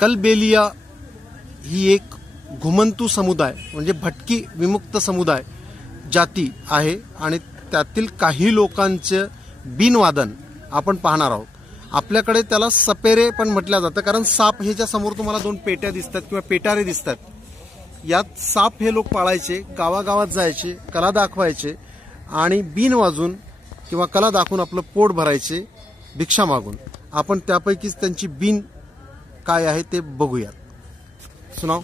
कलबेलिया ही एक घुमंतू समुदाय म्हणजे भटकी विमुक्त समुदाय जाती आहे आणि त्यातील काही लोकांचे बिनवादन आपण पाहणार आहोत। आपल्याकडे त्याला सपेरे पण म्हटलं जातं कारण साप हे ज्या समोर तुम्हाला दोन पेट्या दिसतात किंवा पेटारे दिसतात, यात साप हे लोक पाळायचे, गावागावात जायचे, कला दाखवायचे आणि बिन वाजून किंवा कला दाखवून आपलं पोट भरायचे भिक्षा मागून। आपण त्यापैकीच त्यांची बिन काय आहे ते बघूयात। सुनाव।